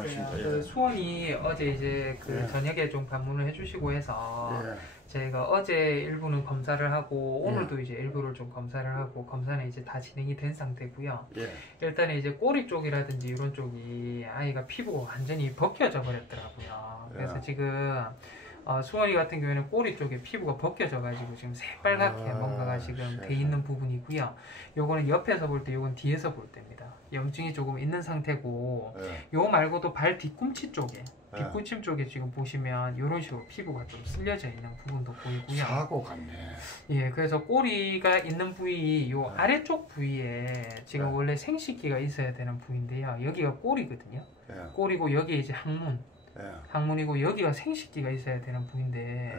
오셨어요. 예. 그 수원이 어제 이제 그 예. 저녁에 좀 방문을 해주시고 해서 예. 제가 어제 일부는 검사를 하고 예. 오늘도 이제 일부를 좀 검사를 하고 검사는 이제 다 진행이 된 상태고요. 예. 일단은 이제 꼬리 쪽이라든지 이런 쪽이 아이가 피부가 완전히 벗겨져 버렸더라고요. 그래서 예. 지금 수원이 같은 경우에는 꼬리 쪽에 피부가 벗겨져가지고 지금 새빨갛게 뭔가가 지금 돼 있는 부분이고요. 요거는 옆에서 볼 때, 요건 뒤에서 볼 때입니다. 염증이 조금 있는 상태고, 예. 요거 말고도 발 뒤꿈치 쪽에, 예. 뒤꿈치 쪽에 지금 보시면 이런 식으로 피부가 좀 쓸려져 있는 부분도 보이고요. 사고 같네. 예, 그래서 꼬리가 있는 부위, 요 네. 아래쪽 부위에 지금 네. 원래 생식기가 있어야 되는 부위인데요. 여기가 꼬리거든요. 예. 꼬리고 여기 이제 항문. 예. 항문이고 여기가 생식기가 있어야 되는 부위인데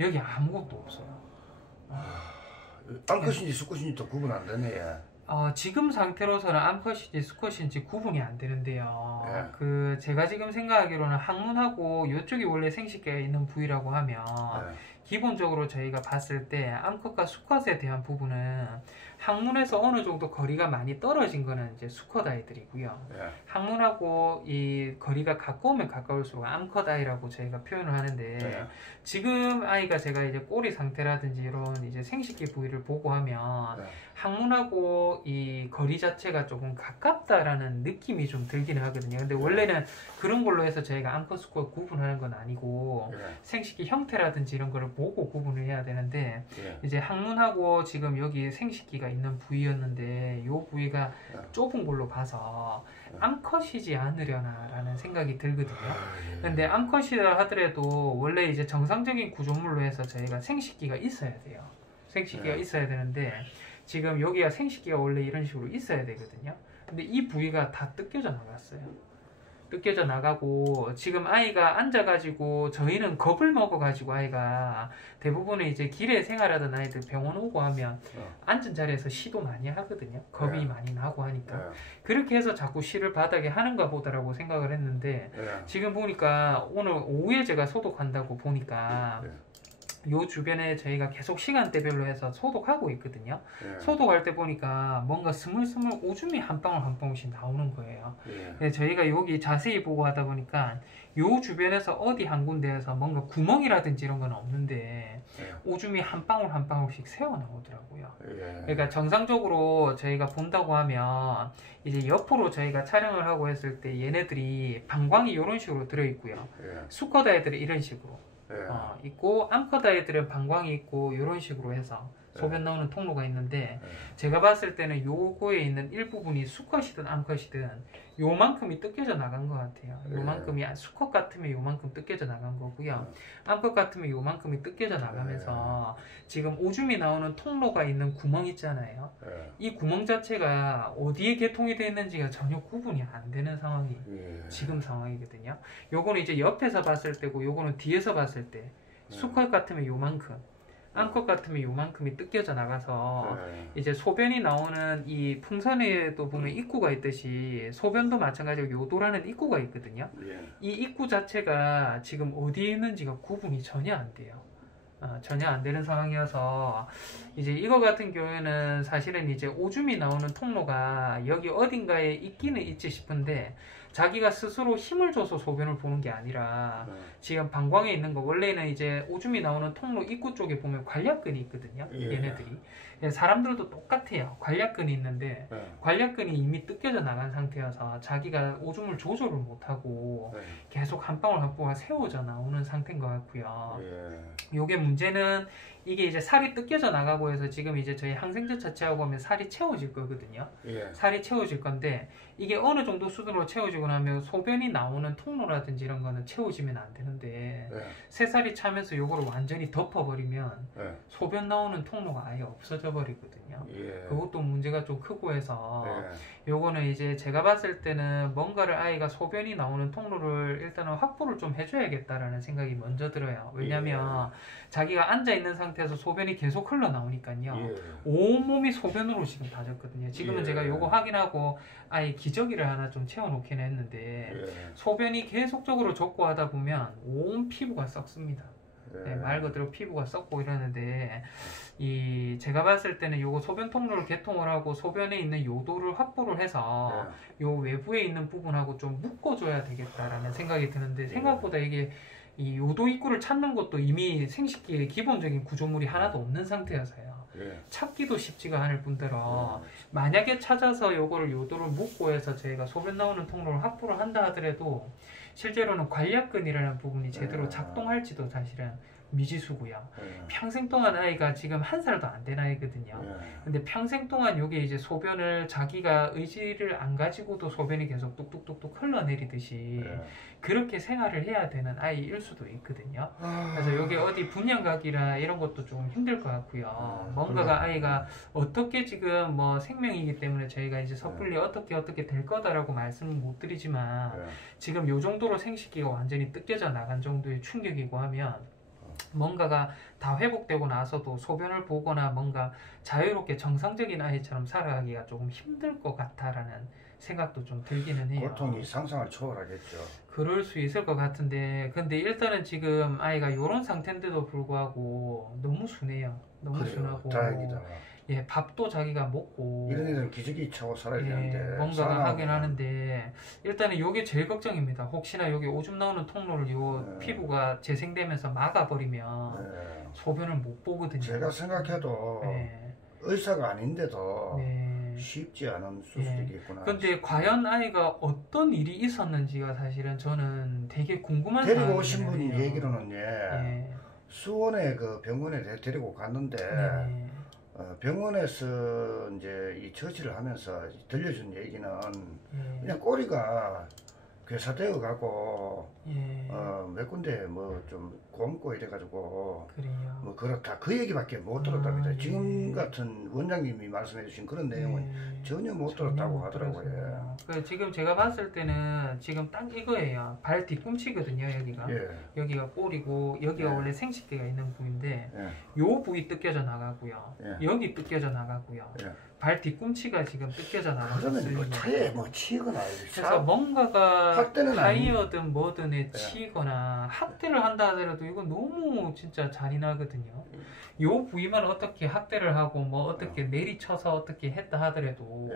예. 여기 아무것도 없어요. 암컷인지 수컷인지 또 구분 안 되네. 예. 지금 상태로서는 암컷인지 수컷인지 구분이 안 되는데요. 예. 그 제가 지금 생각하기로는 항문하고 이쪽이 원래 생식기가 있는 부위라고 하면 예. 기본적으로 저희가 봤을 때 암컷과 수컷에 대한 부분은 항문에서 어느 정도 거리가 많이 떨어진 거는 이제 수컷 아이들이고요. 예. 항문하고 이 거리가 가까우면 가까울수록 암컷 아이라고 저희가 표현을 하는데 예. 지금 아이가 제가 이제 꼬리 상태라든지 이런 이제 생식기 부위를 보고 하면 예. 항문하고 이 거리 자체가 조금 가깝다라는 느낌이 좀 들긴 하거든요. 근데 원래는 그런 걸로 해서 저희가 암컷 수컷 구분하는 건 아니고 예. 생식기 형태라든지 이런 거를 보고 구분을 해야 되는데 예. 이제 항문하고 지금 여기 생식기가 있는 부위였는데 이 부위가 좁은 걸로 봐서 암컷이지 않으려나라는 생각이 들거든요. 근데 암컷이라 하더라도 원래 이제 정상적인 구조물로 해서 저희가 생식기가 있어야 돼요. 생식기가 있어야 되는데 지금 여기가 생식기가 원래 이런 식으로 있어야 되거든요. 근데 이 부위가 다 뜯겨져 나갔어요. 뜯겨져 나가고 지금 아이가 앉아가지고 저희는 겁을 먹어가지고 아이가 대부분의 이제 길에 생활하던 아이들 병원 오고 하면 앉은 자리에서 시도 많이 하거든요. 겁이 많이 나고 하니까 그렇게 해서 자꾸 시를 바닥에 하는가 보다라고 생각을 했는데 지금 보니까 오늘 오후에 제가 소독한다고 보니까 요 주변에 저희가 계속 시간대별로 해서 소독하고 있거든요. 소독할 때 보니까 뭔가 스물스물 오줌이 한 방울 한 방울씩 나오는 거예요. 저희가 여기 자세히 보고 하다 보니까 요 주변에서 어디 한 군데에서 뭔가 구멍이라든지 이런 건 없는데 오줌이 한 방울 한 방울씩 새어 나오더라고요. 그러니까 정상적으로 저희가 본다고 하면 이제 옆으로 저희가 촬영을 하고 했을 때 얘네들이 방광이 이런 식으로 들어있고요. 수컷 아이들은 이런 식으로 있고 암컷 아이들은 방광이 있고 이런 식으로 해서 소변 나오는 통로가 있는데 제가 봤을 때는 요거에 있는 일부분이 수컷이든 암컷이든 요만큼이 뜯겨져 나간 것 같아요. 요만큼이 수컷 같으면 요만큼 뜯겨져 나간 거고요. 암컷 같으면 요만큼이 뜯겨져 나가면서 지금 오줌이 나오는 통로가 있는 구멍 있잖아요. 이 구멍 자체가 어디에 개통이 되어 있는지가 전혀 구분이 안 되는 상황이 지금 상황이거든요. 요거는 이제 옆에서 봤을 때고 요거는 뒤에서 봤을 때 수컷 같으면 요만큼 암컷 같으면 요만큼이 뜯겨져 나가서 이제 소변이 나오는 이 풍선에도 보면 입구가 있듯이 소변도 마찬가지로 요도라는 입구가 있거든요. 이 입구 자체가 지금 어디에 있는지가 구분이 전혀 안 돼요. 전혀 안 되는 상황이어서 이제 이거 같은 경우에는 사실은 이제 오줌이 나오는 통로가 여기 어딘가에 있기는 있지 싶은데 자기가 스스로 힘을 줘서 소변을 보는 게 아니라 지금 방광에 있는 거 원래는 이제 오줌이 나오는 통로 입구 쪽에 보면 관략근이 있거든요. 얘네들이 사람들도 똑같아요. 관략근이 있는데 관략근이 이미 뜯겨져 나간 상태여서 자기가 오줌을 조절을 못하고 계속 한 방울 한 방울 새어져 나오는 상태인 것 같고요. 요게 문제는 이게 이제 살이 뜯겨져 나가고 해서 지금 이제 저희 항생제 자체하고 하면 살이 채워질 거거든요. 살이 채워질 건데 이게 어느 정도 수준으로 채워지고 나면 소변이 나오는 통로라든지 이런 거는 채워지면 안 되는데 새살이 차면서 요거를 완전히 덮어버리면 소변 나오는 통로가 아예 없어져 버리거든요. 그것도 문제가 좀 크고 해서 요거는 이제 제가 봤을 때는 뭔가를 아이가 소변이 나오는 통로를 일단은 확보를 좀 해줘야겠다라는 생각이 먼저 들어요. 왜냐면 자기가 앉아있는 상태에서 소변이 계속 흘러나오니까요. 온몸이 소변으로 지금 다졌거든요. 지금은 제가 요거 확인하고 아예 기저귀를 하나 좀 채워놓긴 했는데 소변이 계속적으로 젖고 하다 보면 온 피부가 썩습니다. 네, 말 그대로 피부가 썩고 이러는데 이 제가 봤을 때는 요거 소변 통로를 개통을 하고 소변에 있는 요도를 확보를 해서 요 외부에 있는 부분하고 좀 묶어줘야 되겠다라는 생각이 드는데 생각보다 이게 이 요도 입구를 찾는 것도 이미 생식기의 기본적인 구조물이 하나도 없는 상태여서요. 찾기도 쉽지가 않을 뿐더러 만약에 찾아서 요거를 요도를 묶고 해서 저희가 소변 나오는 통로를 확보를 한다 하더라도 실제로는 관략근이라는 부분이 제대로 작동할지도 사실은 미지수고요. 평생 동안 아이가 지금 1살도 안 된 아이거든요. 근데 평생 동안 요게 이제 소변을 자기가 의지를 안 가지고도 소변이 계속 뚝뚝뚝뚝 흘러내리듯이 그렇게 생활을 해야 되는 아이일 수도 있거든요. 그래서 요게 어디 분양가기나 이런 것도 좀 힘들 것 같고요. 뭔가가 아이가 어떻게 지금 뭐 생명이기 때문에 저희가 이제 섣불리 어떻게 될 거다라고 말씀은 못 드리지만 지금 요 정도로 생식기가 완전히 뜯겨져 나간 정도의 충격이고 하면 뭔가가 다 회복되고 나서도 소변을 보거나 뭔가 자유롭게 정상적인 아이처럼 살아가기가 조금 힘들 것 같다라는 생각도 좀 들기는 해요. 고통이 상상을 초월하겠죠. 그럴 수 있을 것 같은데 근데 일단은 지금 아이가 이런 상태인데도 불구하고 너무 순해요. 너무 그래요. 순하고 다행이다. 예, 밥도 자기가 먹고 이런 애들은 기저귀 차고 살아야 예, 되는데 뭔가가 하긴 하는데 일단은 요게 제일 걱정입니다. 혹시나 여기 오줌 나오는 통로를 요 피부가 재생되면서 막아버리면 소변을 못 보거든요. 제가 생각해도 의사가 아닌데도 쉽지 않은 수술이겠구나. 근데 과연 아이가 어떤 일이 있었는지가 사실은 저는 되게 궁금한 데리고 오신 분 사항이에요. 얘기로는 수원에 그 병원에 데리고 갔는데 병원에서 이제 이 처치를 하면서 들려준 얘기는 그냥 꼬리가 괴사되어 가고 몇 군데 뭐 좀 곪고 이래가지고 그래요. 뭐 그렇다 그 얘기밖에 못 들었답니다. 지금 같은 원장님이 말씀해 주신 그런 내용은 전혀 못 들었다고 하더라고요. 지금 제가 봤을 때는 지금 딱 이거예요. 발 뒤꿈치거든요. 여기가 여기가 꼬리고 여기가 원래 생식기가 있는 부위인데 요 부위 뜯겨져 나가고요. 여기 뜯겨져 나가고요. 발 뒤꿈치가 지금 뜯겨져 나가고 그러면 뭐 차에 뭐 치거나 그래서 뭔가가 학대는 타이어든 뭐든에 치거나 학대를 한다 하더라도 이건 너무 진짜 잔인하거든요. 요 부위만 어떻게 학대를 하고 뭐 어떻게 내리쳐서 어떻게 했다 하더라도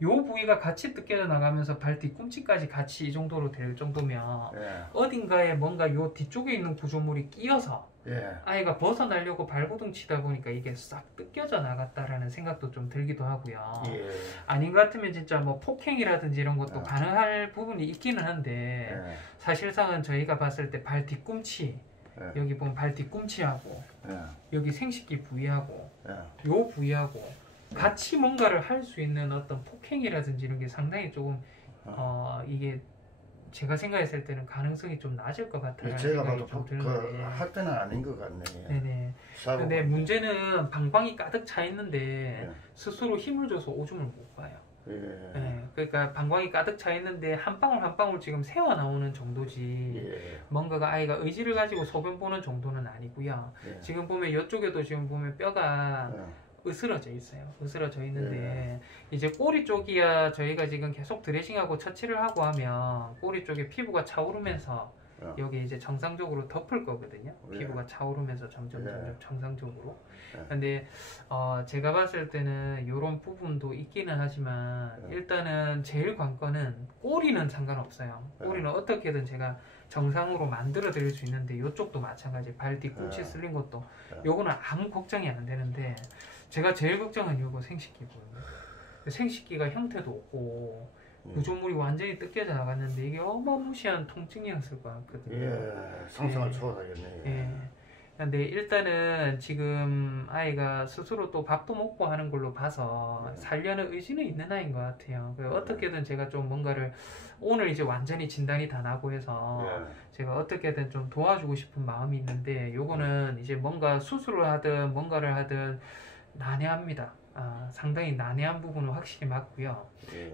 요 부위가 같이 뜯겨져 나가면서 발 뒤꿈치까지 같이 이 정도로 될 정도면 어딘가에 뭔가 요 뒤쪽에 있는 구조물이 끼어서 아이가 벗어나려고 발구둥 치다 보니까 이게 싹 뜯겨져 나갔다라는 생각도 좀 들기도 하고요. 아닌 것 같으면 진짜 뭐 폭행이라든지 이런 것도 가능할 부분이 있기는 한데 사실상은 저희가 봤을 때 발 뒤꿈치 여기 보면 발 뒤꿈치하고 여기 생식기 부위하고 요 부위하고 같이 뭔가를 할 수 있는 어떤 폭행이라든지 이런 게 상당히 조금 이게 제가 생각했을 때는 가능성이 좀 낮을 것 같아요. 제가 봐도 할 때는 아닌 것 같네. 네네. 근데 문제는 방광이 가득 차 있는데 스스로 힘을 줘서 오줌을 못 봐요. 그러니까 방광이 가득 차 있는데 한 방울 한 방울 지금 새어 나오는 정도지 뭔가가 아이가 의지를 가지고 소변 보는 정도는 아니고요. 지금 보면 이쪽에도 지금 보면 뼈가 으스러져 있어요. 으스러져 있는데 이제 꼬리 쪽이야 저희가 지금 계속 드레싱하고 처치를 하고 하면 꼬리 쪽에 피부가 차오르면서 여기 이제 정상적으로 덮을 거거든요. 피부가 차오르면서 점점 정상적으로. 근데 제가 봤을 때는 이런 부분도 있기는 하지만 일단은 제일 관건은 꼬리는 상관없어요. 꼬리는 어떻게든 제가 정상으로 만들어 드릴 수 있는데 이쪽도 마찬가지 발 뒤꿈치 쓸린 것도 요거는 아무 걱정이 안 되는데 제가 제일 걱정은 요거 생식기거든요. 생식기가 형태도 없고 구조물이 완전히 뜯겨져 나갔는데 이게 어마무시한 통증이었을 것 같거든요. 상상을 초월하겠네. 근데 일단은 지금 아이가 스스로 또 밥도 먹고 하는 걸로 봐서 살려는 의지는 있는 아이인 것 같아요. 어떻게든 제가 좀 뭔가를 오늘 이제 완전히 진단이 다 나고 해서 제가 어떻게든 좀 도와주고 싶은 마음이 있는데 요거는 이제 뭔가 수술을 하든 뭔가를 하든 난해합니다. 상당히 난해한 부분은 확실히 맞고요.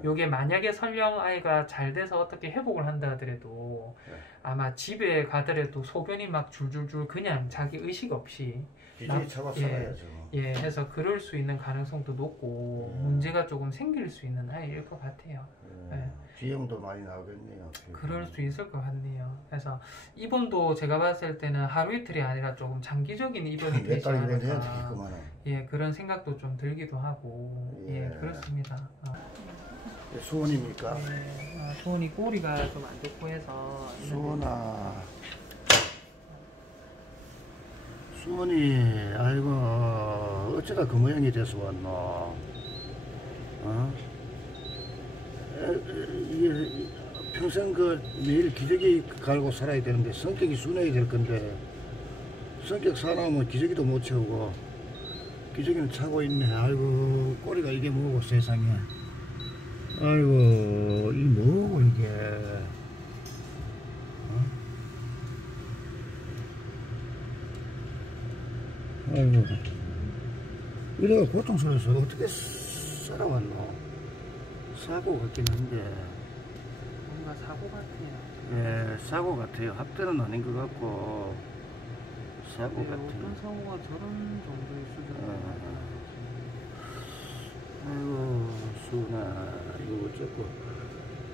요게 만약에 설령 아이가 잘 돼서 어떻게 회복을 한다 하더라도 아마 집에 가더라도 소변이 막 줄줄줄 그냥 자기 의식 없이 기저귀 차고 살아야죠. 해서 그럴 수 있는 가능성도 높고 문제가 조금 생길 수 있는 아이일 것 같아요. 비용도 많이 나오겠네요. 그럴 수 있을 것 같네요. 그래서 입원도 제가 봤을 때는 하루 이틀이 아니라 조금 장기적인 입원이 되지 않을까. 예, 그런 생각도 좀 들기도 하고. 예, 그렇습니다. 수원입니까? 네, 수원이 꼬리가 좀 안 좋고 해서. 수원이 아이고 어쩌다 그 모양이 돼서 왔노. 이게 평생 그 매일 기저귀 갈고 살아야 되는데 성격이 순해야 될 건데 성격 사나우면 기저귀도 못 채우고 기저귀는 차고 있네. 아이고 꼬리가 이게 뭐고 세상에. 아이고 이 뭐고 이게. 아이고 이래가 고통스러워서 어떻게 살아왔노. 사고 같긴 한데 뭔가 사고 같아요. 예, 사고 같아요. 학대는 아닌 것 같고 사고 네, 같아요. 어떤 사고가 저런 정도의 수준으로. 아이고 수은아 이거 어쩌고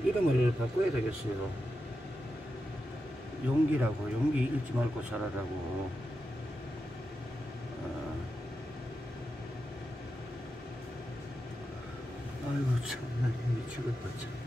이름을 바꿔야 되겠어요. 용기라고. 용기 잃지 말고 살아라고. 아이고 참나 미치겠다 참.